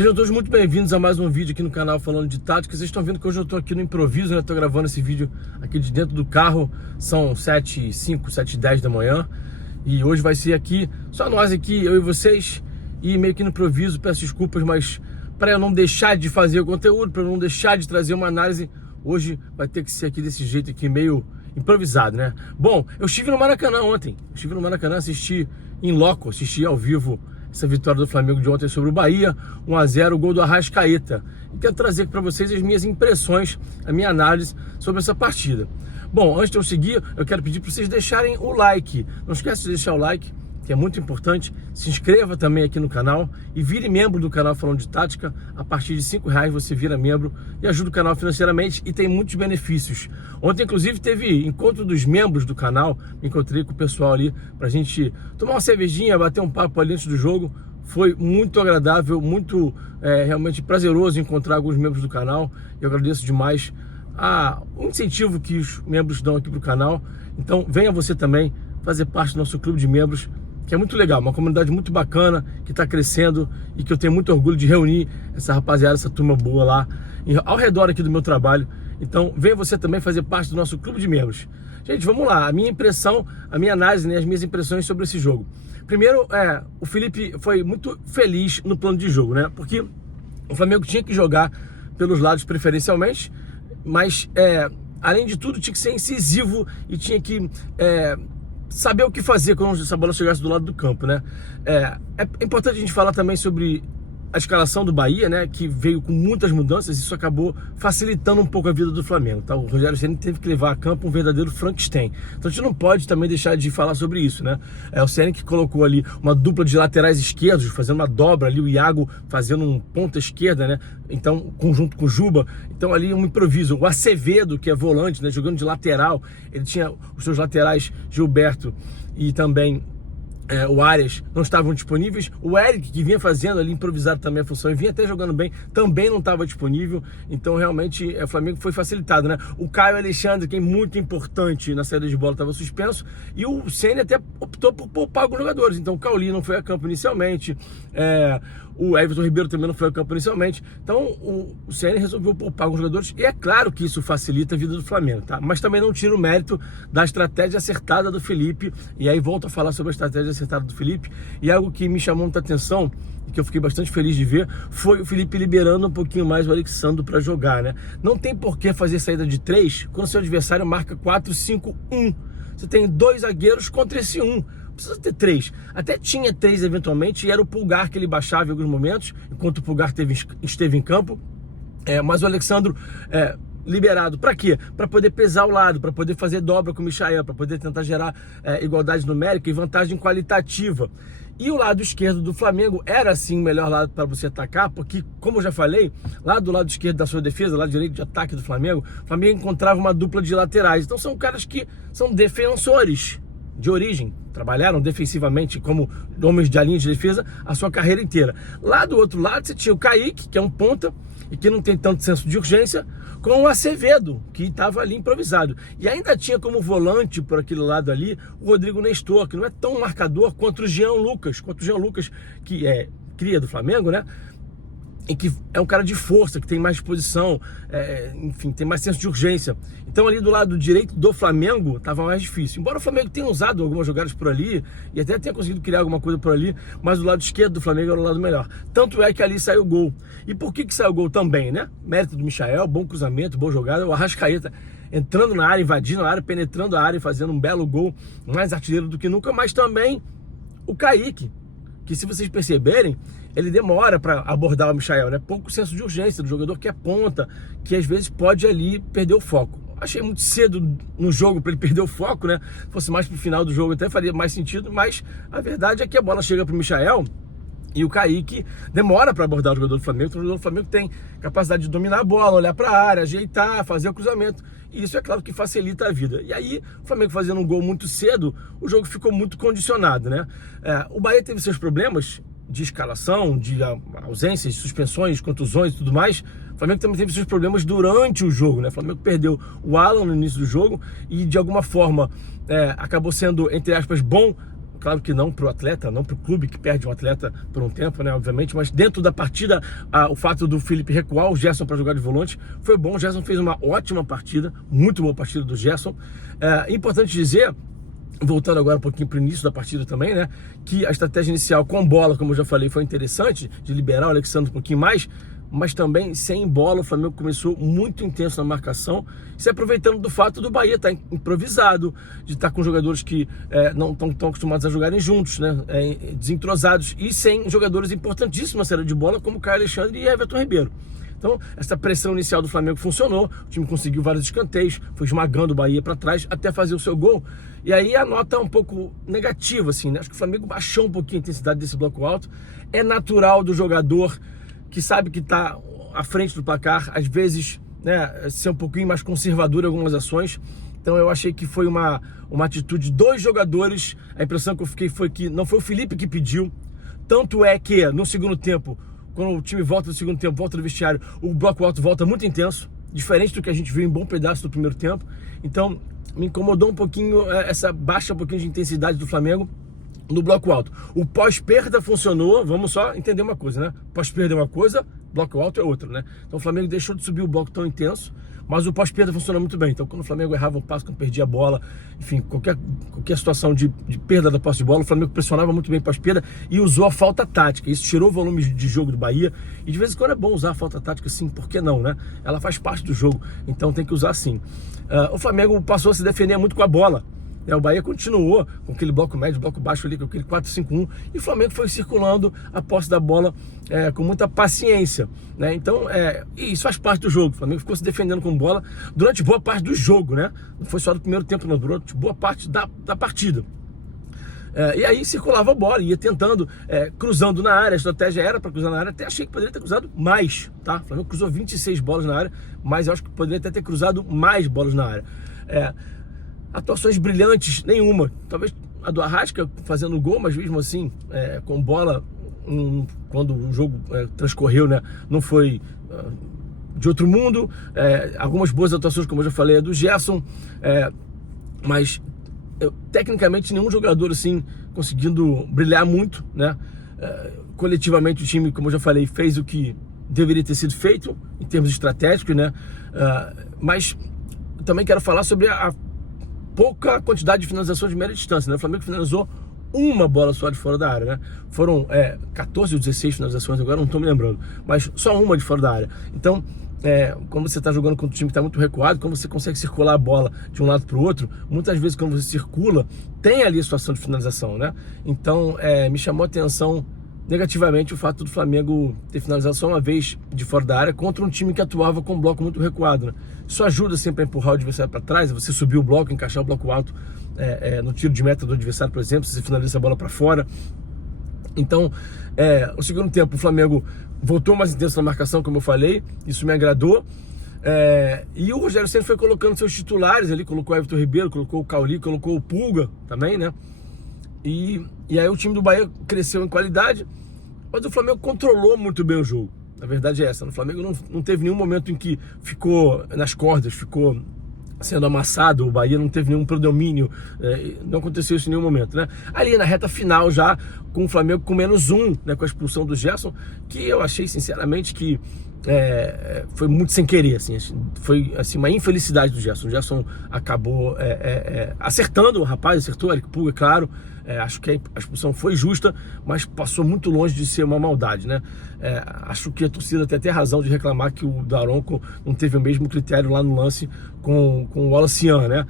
Sejam todos muito bem-vindos a mais um vídeo aqui no canal falando de tática. Vocês estão vendo que hoje eu estou aqui no improviso, né? Estou gravando esse vídeo aqui de dentro do carro. São 7h05, 7h10 da manhã. E hoje vai ser aqui, só nós aqui, eu e vocês. E meio que no improviso, peço desculpas, mas para eu não deixar de fazer o conteúdo, para eu não deixar de trazer uma análise, hoje vai ter que ser aqui desse jeito aqui, meio improvisado, né? Bom, eu estive no Maracanã ontem. Estive no Maracanã, assisti em loco, assisti ao vivo essa vitória do Flamengo de ontem sobre o Bahia, 1-0, o gol do Arrascaeta. E quero trazer aqui para vocês as minhas impressões, a minha análise sobre essa partida. Bom, antes de eu seguir, eu quero pedir para vocês deixarem o like. Não esquece de deixar o like, que é muito importante. Se inscreva também aqui no canal e vire membro do canal Falando de Tática. A partir de R$5 você vira membro e ajuda o canal financeiramente e tem muitos benefícios. Ontem, inclusive, teve encontro dos membros do canal. Me encontrei com o pessoal ali pra gente tomar uma cervejinha, bater um papo ali antes do jogo. Foi muito agradável, muito realmente prazeroso encontrar alguns membros do canal. Eu agradeço demais o incentivo que os membros dão aqui pro canal. Então, venha você também fazer parte do nosso clube de membros, que é muito legal, uma comunidade muito bacana, que está crescendo e que eu tenho muito orgulho de reunir essa rapaziada, essa turma boa lá, ao redor aqui do meu trabalho. Então, venha você também fazer parte do nosso clube de membros. Gente, vamos lá, a minha impressão, a minha análise, né, as minhas impressões sobre esse jogo. Primeiro, o Felipe foi muito feliz no plano de jogo, né, porque o Flamengo tinha que jogar pelos lados preferencialmente, mas, além de tudo, tinha que ser incisivo e tinha que saber o que fazer quando essa bola chegasse do lado do campo, né? É importante a gente falar também sobre a escalação do Bahia, né? Que veio com muitas mudanças, isso acabou facilitando um pouco a vida do Flamengo, tá? O Rogério Ceni teve que levar a campo um verdadeiro Frankenstein. Então a gente não pode também deixar de falar sobre isso, né? O Ceni que colocou ali uma dupla de laterais esquerdos, fazendo uma dobra ali, o Iago fazendo um ponta esquerda, né? Então, conjunto com o Juba. Então ali um improviso. O Acevedo, que é volante, né? Jogando de lateral, ele tinha os seus laterais Gilberto e também o Arias não estavam disponíveis. O Eric, que vinha fazendo ali, improvisado também a função e vinha até jogando bem, também não estava disponível. Então realmente o Flamengo foi facilitado, né? O Caio Alexandre, que é muito importante na saída de bola, estava suspenso, e o Ceni até optou por poupar alguns jogadores. Então o Cauli não foi a campo inicialmente, o Everton Ribeiro também não foi a campo inicialmente. Então o Ceni resolveu poupar alguns jogadores, e é claro que isso facilita a vida do Flamengo, tá? Mas também não tira o mérito da estratégia acertada do Felipe. E aí volto a falar sobre a estratégia acertada do Felipe, e algo que me chamou muita atenção e que eu fiquei bastante feliz de ver foi o Felipe liberando um pouquinho mais o Alexandro para jogar, né? Não tem por que fazer saída de 3 quando seu adversário marca 4-5-1. Você tem 2 zagueiros contra esse 1. Não precisa ter 3. Até tinha 3 eventualmente, e era o Pulgar que ele baixava em alguns momentos, enquanto o Pulgar esteve em campo. Mas o Alexandro liberado, para quê? Para poder pesar o lado, para poder fazer dobra com o Michael, para poder tentar gerar igualdade numérica e vantagem qualitativa. E o lado esquerdo do Flamengo era sim o melhor lado para você atacar, porque, como eu já falei, lá do lado esquerdo da sua defesa, lado direito de ataque do Flamengo, o Flamengo encontrava uma dupla de laterais. Então são caras que são defensores de origem, trabalharam defensivamente como homens de linha de defesa a sua carreira inteira. Lá do outro lado você tinha o Kaique, que é um ponta e que não tem tanto senso de urgência, com o Acevedo, que estava ali improvisado. E ainda tinha como volante por aquele lado ali o Rodrigo Nestor, que não é tão marcador quanto o Jean Lucas, que é cria do Flamengo, né? E que é um cara de força, que tem mais disposição, enfim, tem mais senso de urgência. Então ali do lado direito do Flamengo estava mais difícil. Embora o Flamengo tenha usado algumas jogadas por ali, e até tenha conseguido criar alguma coisa por ali, mas o lado esquerdo do Flamengo era o lado melhor. Tanto é que ali saiu o gol. E por que saiu o gol também, né? Mérito do Michael, bom cruzamento, boa jogada. O Arrascaeta entrando na área, invadindo a área, penetrando a área e fazendo um belo gol, mais artilheiro do que nunca. Mas também o Kaique, que, se vocês perceberem, ele demora para abordar o Michael, né? Pouco senso de urgência do jogador que é ponta, que às vezes pode ali perder o foco. Achei muito cedo no jogo para ele perder o foco, né? Se fosse mais pro final do jogo até faria mais sentido, mas a verdade é que a bola chega pro Michael e o Kaique demora para abordar o jogador do Flamengo. Então o jogador do Flamengo tem capacidade de dominar a bola, olhar para a área, ajeitar, fazer o cruzamento. E isso é claro que facilita a vida. E aí, o Flamengo fazendo um gol muito cedo, o jogo ficou muito condicionado, né? O Bahia teve seus problemas de escalação, de ausências, suspensões, contusões e tudo mais. O Flamengo também teve seus problemas durante o jogo, né? O Flamengo perdeu o Alan no início do jogo e, de alguma forma, acabou sendo, entre aspas, bom Claro que não para o atleta, não para o clube que perde um atleta por um tempo, né, obviamente, mas dentro da partida, o fato do Felipe recuar o Gerson para jogar de volante foi bom. O Gerson fez uma ótima partida, muito boa partida do Gerson. Importante dizer, voltando agora um pouquinho para o início da partida também, né, que a estratégia inicial com bola, como eu já falei, foi interessante, de liberar o Alexandre um pouquinho mais, mas também sem bola o Flamengo começou muito intenso na marcação, se aproveitando do fato do Bahia estar improvisado, de estar com jogadores que não estão tão acostumados a jogarem juntos, né, desentrosados, e sem jogadores importantíssimos na saída de bola, como Caio Alexandre e Everton Ribeiro. Então, essa pressão inicial do Flamengo funcionou, o time conseguiu vários escanteios, foi esmagando o Bahia para trás até fazer o seu gol. E aí a nota é um pouco negativa, assim, né? Acho que o Flamengo baixou um pouquinho a intensidade desse bloco alto. É natural do jogador que sabe que está à frente do placar, às vezes, né, ser um pouquinho mais conservador em algumas ações. Então eu achei que foi uma atitude dos jogadores. A impressão que eu fiquei foi que não foi o Felipe que pediu. Tanto é que no segundo tempo, quando o time volta do segundo tempo, volta do vestiário, o bloco alto volta muito intenso, diferente do que a gente viu em bom pedaço do primeiro tempo. Então me incomodou um pouquinho essa baixa um pouquinho de intensidade do Flamengo no bloco alto. O pós-perda funcionou, vamos só entender uma coisa, né? Pós-perda é uma coisa, bloco alto é outra, né? Então o Flamengo deixou de subir o bloco tão intenso, mas o pós-perda funciona muito bem. Então quando o Flamengo errava um passo, quando perdia a bola, enfim, qualquer situação de perda da posse de bola, o Flamengo pressionava muito bem pós-perda e usou a falta tática. Isso tirou o volume de jogo do Bahia, e de vez em quando é bom usar a falta tática, sim, por que não, né? Ela faz parte do jogo, então tem que usar sim. O Flamengo passou a se defender muito com a bola. O Bahia continuou com aquele bloco médio, bloco baixo ali, com aquele 4-5-1, e o Flamengo foi circulando a posse da bola com muita paciência, né? Então, isso faz parte do jogo. O Flamengo ficou se defendendo com bola durante boa parte do jogo, né? Não foi só do primeiro tempo, não, durante boa parte da partida. E aí circulava a bola, ia tentando, cruzando na área. A estratégia era para cruzar na área, até achei que poderia ter cruzado mais, tá? O Flamengo cruzou 26 bolas na área, mas eu acho que poderia até ter cruzado mais bolas na área. Atuações brilhantes, nenhuma. Talvez a do Arrasca fazendo gol, mas mesmo assim, com bola, quando o jogo transcorreu, né, não foi de outro mundo. Algumas boas atuações, como eu já falei, do Gerson, mas tecnicamente nenhum jogador assim conseguindo brilhar muito, né? Coletivamente o time, como eu já falei, fez o que deveria ter sido feito em termos estratégicos, né? Mas também quero falar sobre a pouca quantidade de finalizações de média distância, né? O Flamengo finalizou uma bola só de fora da área, né? Foram 14 ou 16 finalizações, agora não estou me lembrando, mas só uma de fora da área. Então, quando você está jogando contra um time que está muito recuado, quando você consegue circular a bola de um lado para o outro, muitas vezes quando você circula, tem ali a situação de finalização, né? Então, me chamou a atenção negativamente o fato do Flamengo ter finalizado só uma vez de fora da área contra um time que atuava com um bloco muito recuado, né? Isso ajuda sempre a empurrar o adversário para trás, você subir o bloco, encaixar o bloco alto no tiro de meta do adversário, por exemplo, se você finaliza a bola para fora. Então, no segundo tempo, o Flamengo voltou mais intenso na marcação, como eu falei, isso me agradou. E o Rogério Ceni foi colocando seus titulares ali, colocou o Everton Ribeiro, colocou o Cauli, colocou o Pulga também, né? E aí o time do Bahia cresceu em qualidade, mas o Flamengo controlou muito bem o jogo. A verdade é essa, o Flamengo não teve nenhum momento em que ficou nas cordas, ficou sendo amassado, o Bahia não teve nenhum predomínio, não aconteceu isso em nenhum momento, né? Ali na reta final já, com o Flamengo com -1, né, com a expulsão do Gerson, que eu achei sinceramente que foi muito sem querer, assim, foi assim, uma infelicidade do Gerson. O Gerson acabou acertando, o rapaz acertou, Eric Pulga, claro. Acho que a expulsão foi justa, mas passou muito longe de ser uma maldade, né? Acho que a torcida tem até razão de reclamar que o Daronco não teve o mesmo critério lá no lance com o Wallace-Yan, né?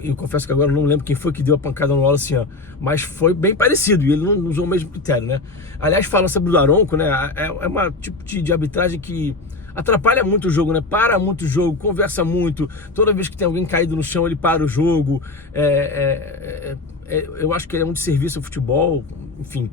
Eu confesso que agora não lembro quem foi que deu a pancada no Wallace-Yan, mas foi bem parecido e ele não usou o mesmo critério, né? Aliás, falando sobre o Daronco, né? É uma tipo de arbitragem que atrapalha muito o jogo, né? Para muito o jogo, conversa muito. Toda vez que tem alguém caído no chão, ele para o jogo. Eu acho que ele é um desserviço ao futebol. Enfim,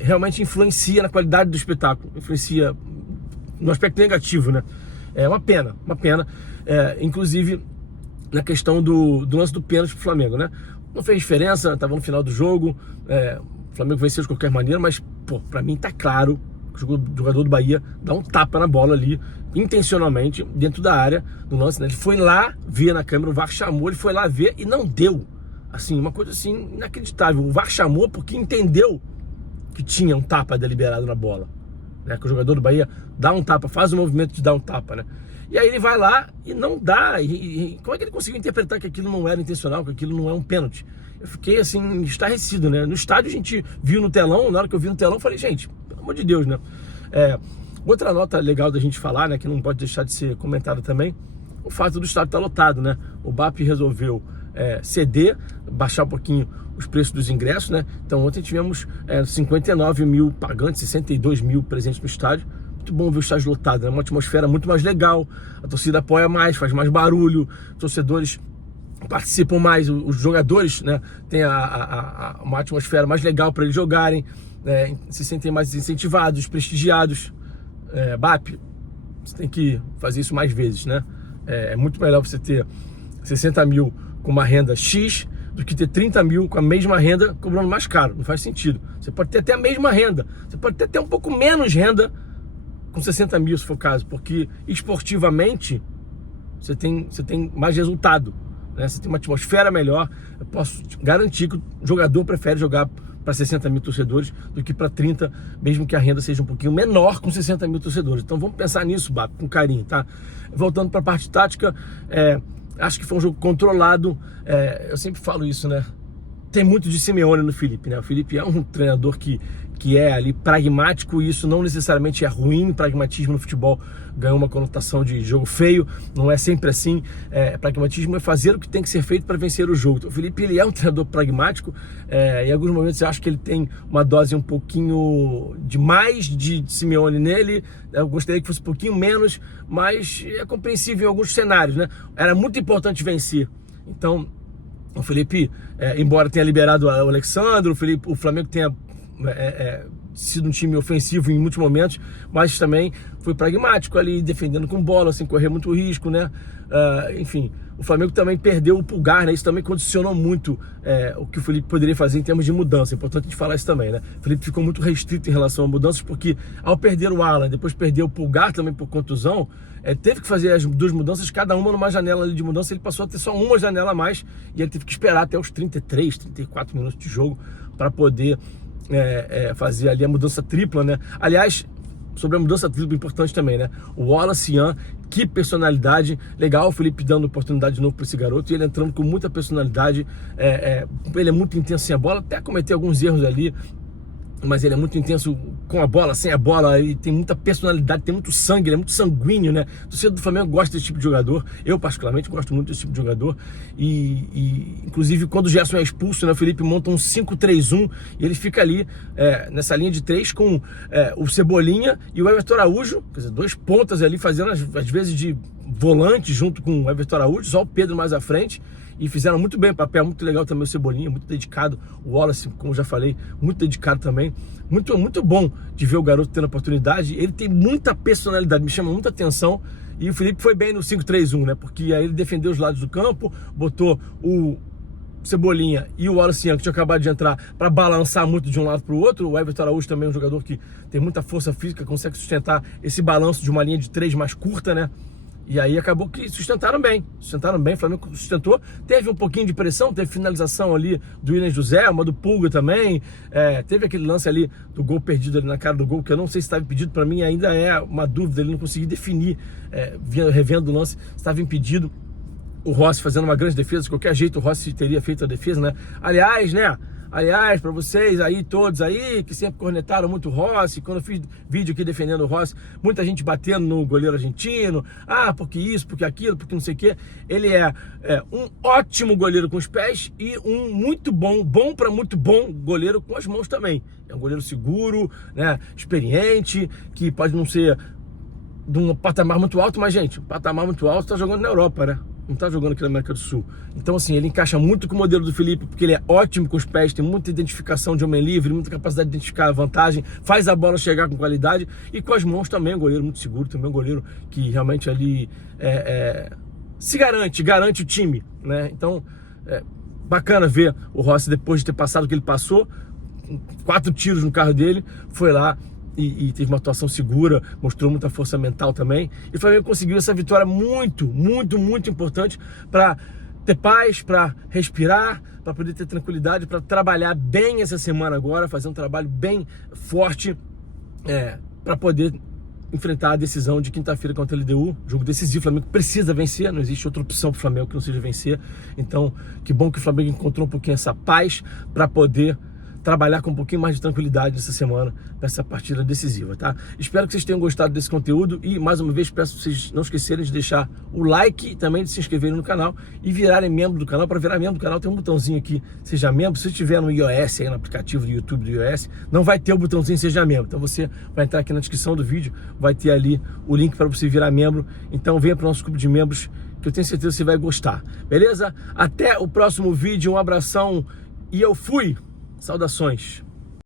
realmente influencia na qualidade do espetáculo, influencia no aspecto negativo, né? É uma pena, uma pena. Inclusive na questão do lance do pênalti pro Flamengo, né? Não fez diferença, estava no final do jogo, o Flamengo venceu de qualquer maneira, mas, pô, pra mim tá claro que o jogador do Bahia dá um tapa na bola ali, intencionalmente, dentro da área do lance, né? Ele foi lá ver na câmera, o VAR chamou, ele foi lá ver e não deu. Assim, uma coisa assim inacreditável. O VAR chamou porque entendeu que tinha um tapa deliberado na bola, né? Que o jogador do Bahia dá um tapa, faz o movimento de dar um tapa, né? E aí ele vai lá e não dá. E como é que ele conseguiu interpretar que aquilo não era intencional, que aquilo não é um pênalti? Eu fiquei assim, estarrecido, né? No estádio a gente viu no telão, na hora que eu vi no telão, eu falei, gente, pelo amor de Deus, né? Outra nota legal da gente falar, né, que não pode deixar de ser comentada também, o fato do estádio estar lotado, né? O BAP resolveu ceder, baixar um pouquinho os preços dos ingressos, né? Então ontem tivemos 59 mil pagantes, 62 mil presentes no estádio. Muito bom ver o estádio lotado, né? Uma atmosfera muito mais legal, a torcida apoia mais, faz mais barulho, os torcedores participam mais, os jogadores, né, têm uma atmosfera mais legal para eles jogarem, se sentem mais incentivados, prestigiados. BAP, você tem que fazer isso mais vezes, né? É muito melhor você ter 60 mil com uma renda X do que ter 30 mil com a mesma renda cobrando mais caro. Não faz sentido. Você pode ter até a mesma renda, você pode ter até um pouco menos renda com 60 mil, se for o caso, porque esportivamente você tem mais resultado, né? Você tem uma atmosfera melhor. Eu posso garantir que o jogador prefere jogar para 60 mil torcedores do que para 30, mesmo que a renda seja um pouquinho menor com 60 mil torcedores. Então vamos pensar nisso, BAP, com carinho, tá? Voltando para a parte tática, acho que foi um jogo controlado. Eu sempre falo isso, né? Tem muito de Simeone no Felipe, né? O Felipe é um treinador que é ali pragmático, e isso não necessariamente é ruim. Pragmatismo no futebol ganhou uma conotação de jogo feio, não é sempre assim. Pragmatismo é fazer o que tem que ser feito para vencer o jogo. Então, o Felipe, ele é um treinador pragmático, em alguns momentos eu acho que ele tem uma dose um pouquinho demais de Simeone nele. Eu gostaria que fosse um pouquinho menos, mas é compreensível em alguns cenários, né? Era muito importante vencer. Então, o Felipe, embora tenha liberado o Alexandre, o Flamengo tenha sido um time ofensivo em muitos momentos, mas também foi pragmático ali, defendendo com bola, sem correr muito risco, né? Enfim, o Flamengo também perdeu o Pulgar, né? Isso também condicionou muito o que o Felipe poderia fazer em termos de mudança. É importante a gente falar isso também, né? O Felipe ficou muito restrito em relação a mudanças, porque ao perder o Alan, depois perder o Pulgar também por contusão, teve que fazer as duas mudanças, cada uma numa janela ali de mudança. Ele passou a ter só uma janela a mais, e ele teve que esperar até os 33, 34 minutos de jogo para poder fazer ali a mudança tripla, né? Aliás, sobre a mudança tripla, importante também, né? O Wallace Ian, que personalidade legal, o Felipe dando oportunidade de novo para esse garoto, e ele entrando com muita personalidade. Ele é muito intenso sem a bola, até cometer alguns erros ali, mas ele é muito intenso com a bola, sem a bola. Ele tem muita personalidade, tem muito sangue, ele é muito sanguíneo, né? O torcedor do Flamengo gosta desse tipo de jogador. Eu, particularmente, gosto muito desse tipo de jogador. Inclusive, quando o Gerson é expulso, né, o Felipe monta um 5-3-1 e ele fica ali nessa linha de 3 com o Cebolinha e o Everton Araújo, quer dizer, dois pontas ali, fazendo às vezes de volante junto com o Everton Araújo, só o Pedro mais à frente. E fizeram muito bem o papel, muito legal também o Cebolinha, muito dedicado. O Wallace, como eu já falei, muito dedicado também. Muito, muito bom de ver o garoto tendo oportunidade. Ele tem muita personalidade, me chama muita atenção. E o Felipe foi bem no 5-3-1, né? Porque aí ele defendeu os lados do campo, botou o Cebolinha e o Wallace Ian, que tinha acabado de entrar, para balançar muito de um lado para o outro. O Everton Araújo também é um jogador que tem muita força física, consegue sustentar esse balanço de uma linha de 3 mais curta, né? E aí acabou que sustentaram bem, o Flamengo sustentou, teve um pouquinho de pressão, teve finalização ali do Willian José, uma do Pulga também, teve aquele lance ali do gol perdido ali na cara do gol, que eu não sei se estava impedido, para mim ainda é uma dúvida, ele não conseguiu definir, revendo o lance, estava impedido. O Rossi fazendo uma grande defesa, de qualquer jeito o Rossi teria feito a defesa, né? Aliás, para vocês aí, todos aí, que sempre cornetaram muito o Rossi, quando eu fiz vídeo aqui defendendo o Rossi, muita gente batendo no goleiro argentino, porque isso, porque aquilo, porque não sei o quê. Ele é um ótimo goleiro com os pés e um muito bom para muito bom goleiro com as mãos também. É um goleiro seguro, né? Experiente, que pode não ser de um patamar muito alto, mas, gente, um patamar muito alto tá jogando na Europa, né? Não tá jogando aqui na América do Sul. Então, assim, ele encaixa muito com o modelo do Felipe, porque ele é ótimo com os pés, tem muita identificação de homem livre, muita capacidade de identificar a vantagem, faz a bola chegar com qualidade, e com as mãos também, um goleiro muito seguro, também um goleiro que realmente ali se garante o time, né? Então, bacana ver o Rossi, depois de ter passado o que ele passou, 4 tiros no carro dele, foi lá e teve uma atuação segura, mostrou muita força mental também. E o Flamengo conseguiu essa vitória muito importante para ter paz, para respirar, para poder ter tranquilidade, para trabalhar bem essa semana agora, fazer um trabalho bem forte, para poder enfrentar a decisão de quinta-feira contra a LDU, jogo decisivo. O Flamengo precisa vencer, não existe outra opção para o Flamengo que não seja vencer. Então, que bom que o Flamengo encontrou um pouquinho essa paz para poder trabalhar com um pouquinho mais de tranquilidade essa semana nessa partida decisiva, tá? Espero que vocês tenham gostado desse conteúdo e, mais uma vez, peço para vocês não esquecerem de deixar o like e também de se inscreverem no canal e virarem membro do canal. Para virar membro do canal tem um botãozinho aqui, seja membro. Se tiver no iOS, aí no aplicativo do YouTube do iOS, não vai ter o botãozinho seja membro. Então você vai entrar aqui na descrição do vídeo, vai ter ali o link para você virar membro. Então venha para o nosso clube de membros, que eu tenho certeza que você vai gostar, beleza? Até o próximo vídeo, um abração e eu fui! Saudações!